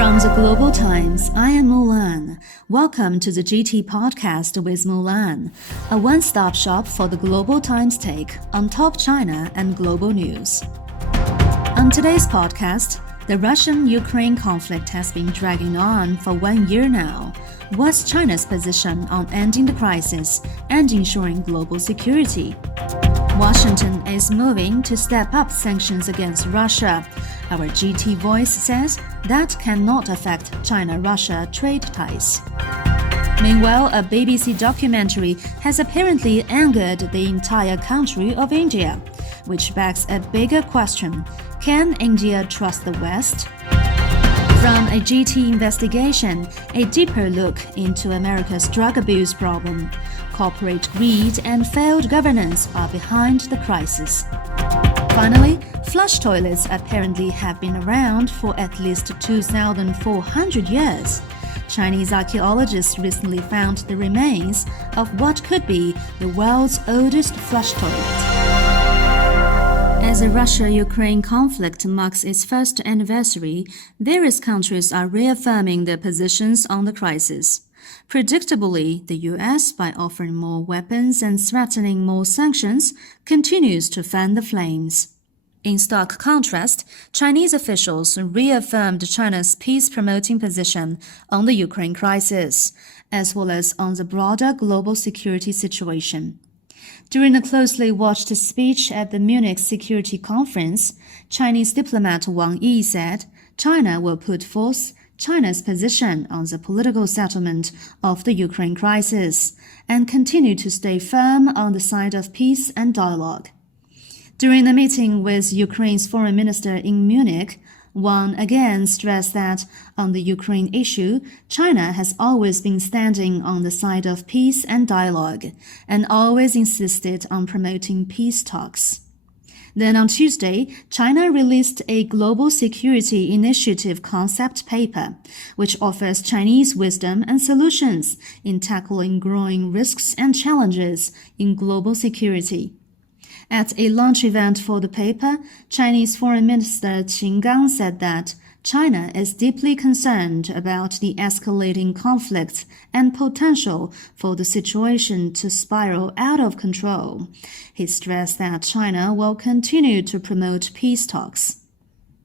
From the Global Times, I am Mulan. Welcome to the GT Podcast with Mulan, a one-stop shop for the Global Times take on top China and global news. On today's podcast, the Russian-Ukraine conflict has been dragging on for 1 year now. What's China's position on ending the crisis and ensuring global security? Washington is moving to step up sanctions against Russia. Our GT Voice says that cannot affect China-Russia trade ties. Meanwhile, a BBC documentary has apparently angered the entire country of India, which begs a bigger question: can India trust the West? From a GT investigation, a deeper look into America's drug abuse problem. Corporate greed and failed governance are behind the crisis. Finally, flush toilets apparently have been around for at least 2,400 years. Chinese archaeologists recently found the remains of what could be the world's oldest flush toilet. As the Russia-Ukraine conflict marks its first anniversary, various countries are reaffirming their positions on the crisis. Predictably, the US, by offering more weapons and threatening more sanctions, continues to fan the flames. In stark contrast, Chinese officials reaffirmed China's peace-promoting position on the Ukraine crisis, as well as on the broader global security situation. During a closely watched speech at the Munich Security Conference, Chinese diplomat Wang Yi said China will put forth China's position on the political settlement of the Ukraine crisis and continue to stay firm on the side of peace and dialogue. During the meeting with Ukraine's foreign minister in Munich, Wang again stressed that on the Ukraine issue, China has always been standing on the side of peace and dialogue and always insisted on promoting peace talks. Then on Tuesday, China released a Global Security Initiative concept paper, which offers Chinese wisdom and solutions in tackling growing risks and challenges in global security. At a launch event for the paper, Chinese Foreign Minister Qin Gang said that China is deeply concerned about the escalating conflict and potential for the situation to spiral out of control. He stressed that China will continue to promote peace talks.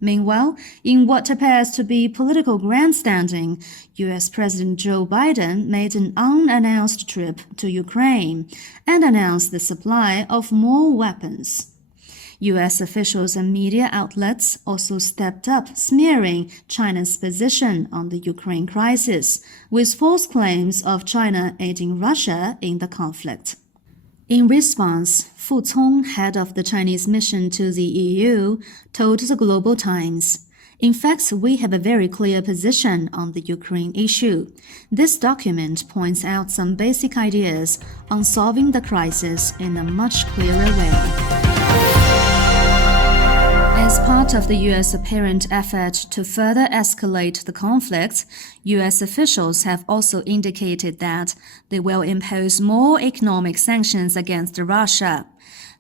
Meanwhile, in what appears to be political grandstanding, US President Joe Biden made an unannounced trip to Ukraine and announced the supply of more weapons. US officials and media outlets also stepped up smearing China's position on the Ukraine crisis, with false claims of China aiding Russia in the conflict. In response, Fu Cong, head of the Chinese mission to the EU, told the Global Times, "In fact, we have a very clear position on the Ukraine issue. This document points out some basic ideas on solving the crisis in a much clearer way." As part of the U.S. apparent effort to further escalate the conflict, U.S. officials have also indicated that they will impose more economic sanctions against Russia.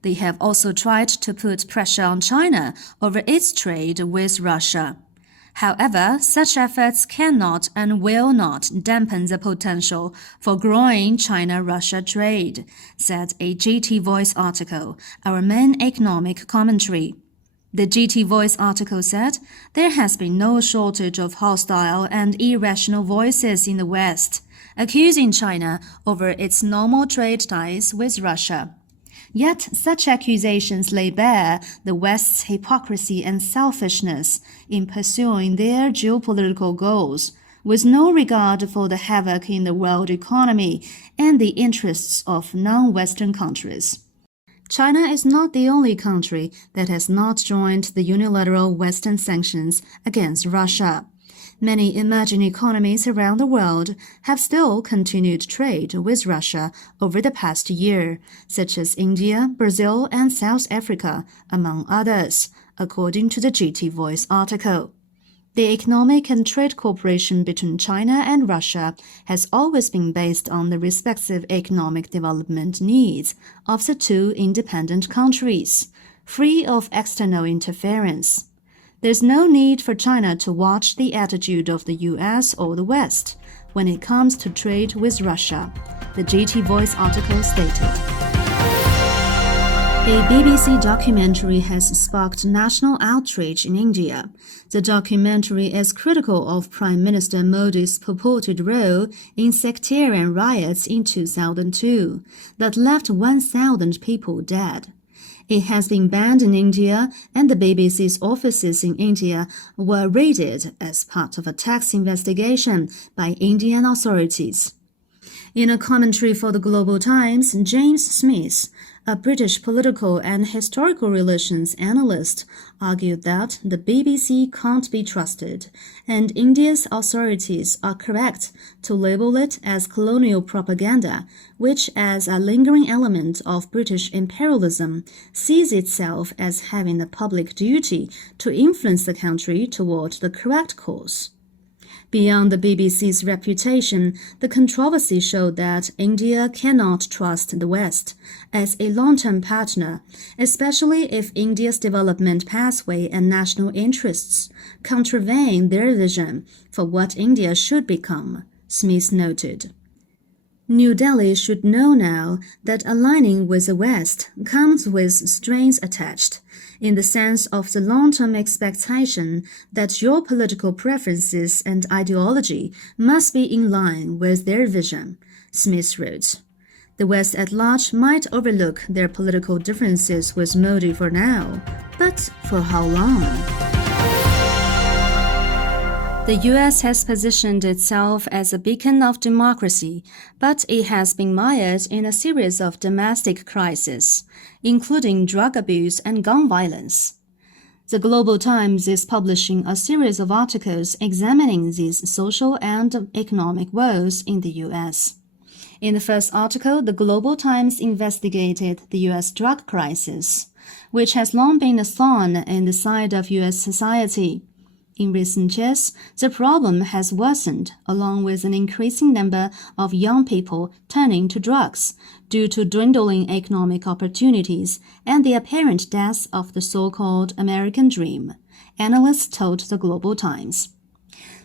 They have also tried to put pressure on China over its trade with Russia. However, such efforts cannot and will not dampen the potential for growing China-Russia trade, said a GT Voice article, our main economic commentary. The GT Voice article said there has been no shortage of hostile and irrational voices in the West, accusing China over its normal trade ties with Russia. Yet such accusations lay bare the West's hypocrisy and selfishness in pursuing their geopolitical goals, with no regard for the havoc in the world economy and the interests of non-Western countries. China is not the only country that has not joined the unilateral Western sanctions against Russia. Many emerging economies around the world have still continued trade with Russia over the past year, such as India, Brazil, and South Africa, among others, according to the GT Voice article. The economic and trade cooperation between China and Russia has always been based on the respective economic development needs of the two independent countries, free of external interference. There's no need for China to watch the attitude of the US or the West when it comes to trade with Russia, the GT Voice article stated. A BBC documentary has sparked national outrage in India. The documentary is critical of Prime Minister Modi's purported role in sectarian riots in 2002 that left 1,000 people dead. It has been banned in India, and the BBC's offices in India were raided as part of a tax investigation by Indian authorities. In a commentary for the Global Times, James Smith, a British political and historical relations analyst, argued that the BBC can't be trusted, and India's authorities are correct to label it as colonial propaganda, which, as a lingering element of British imperialism, sees itself as having the public duty to influence the country toward the correct course. Beyond the BBC's reputation, the controversy showed that India cannot trust the West as a long-term partner, especially if India's development pathway and national interests contravene their vision for what India should become, Smith noted. New Delhi should know now that aligning with the West comes with strings attached, in the sense of the long-term expectation that your political preferences and ideology must be in line with their vision, Smith wrote. The West at large might overlook their political differences with Modi for now, but for how long? The U.S. has positioned itself as a beacon of democracy, but it has been mired in a series of domestic crises, including drug abuse and gun violence. The Global Times is publishing a series of articles examining these social and economic woes in the U.S. In the first article, the Global Times investigated the U.S. drug crisis, which has long been a thorn in the side of U.S. society. In recent years, the problem has worsened along with an increasing number of young people turning to drugs due to dwindling economic opportunities and the apparent death of the so-called American dream, analysts told the Global Times.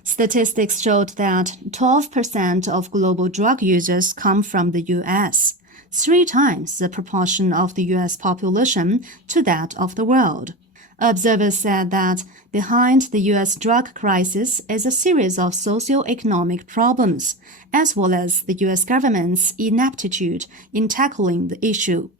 Statistics showed that 12% of global drug users come from the U.S., 3 times the proportion of the U.S. population to that of the world. Observers said that behind the U.S. drug crisis is a series of socio-economic problems, as well as the U.S. government's ineptitude in tackling the issue.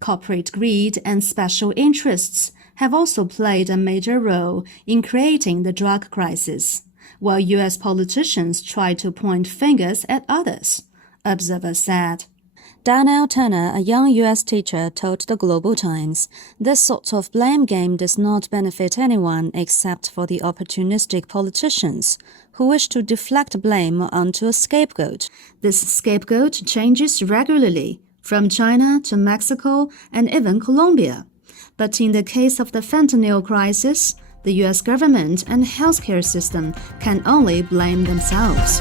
Corporate greed and special interests have also played a major role in creating the drug crisis, while U.S. politicians try to point fingers at others, observers said. Darnell Turner, a young U.S. teacher, told the Global Times, this sort of blame game does not benefit anyone except for the opportunistic politicians who wish to deflect blame onto a scapegoat. This scapegoat changes regularly, from China to Mexico and even Colombia. But in the case of the fentanyl crisis, the U.S. government and healthcare system can only blame themselves.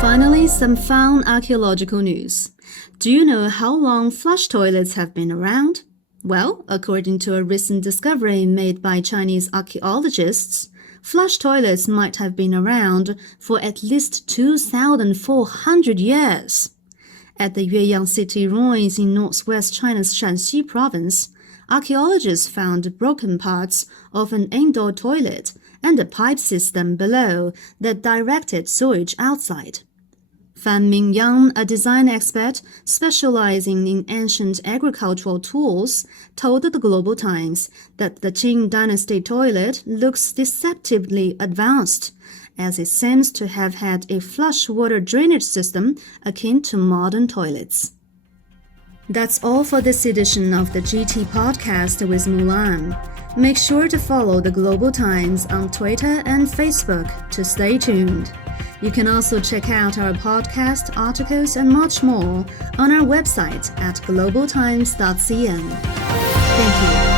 Finally, some fun archaeological news. Do you know how long flush toilets have been around? Well, according to a recent discovery made by Chinese archaeologists, flush toilets might have been around for at least 2,400 years. At the Yueyang City ruins in northwest China's Shanxi province, archaeologists found broken parts of an indoor toilet and a pipe system below that directed sewage outside. Fan Mingyang, a design expert specializing in ancient agricultural tools, told the Global Times that the Qing Dynasty toilet looks deceptively advanced, as it seems to have had a flush water drainage system akin to modern toilets. That's all for this edition of the GT Podcast with Mulan. Make sure to follow the Global Times on Twitter and Facebook to stay tuned. You can also check out our podcast, articles, and much more on our website at globaltimes.cn. Thank you.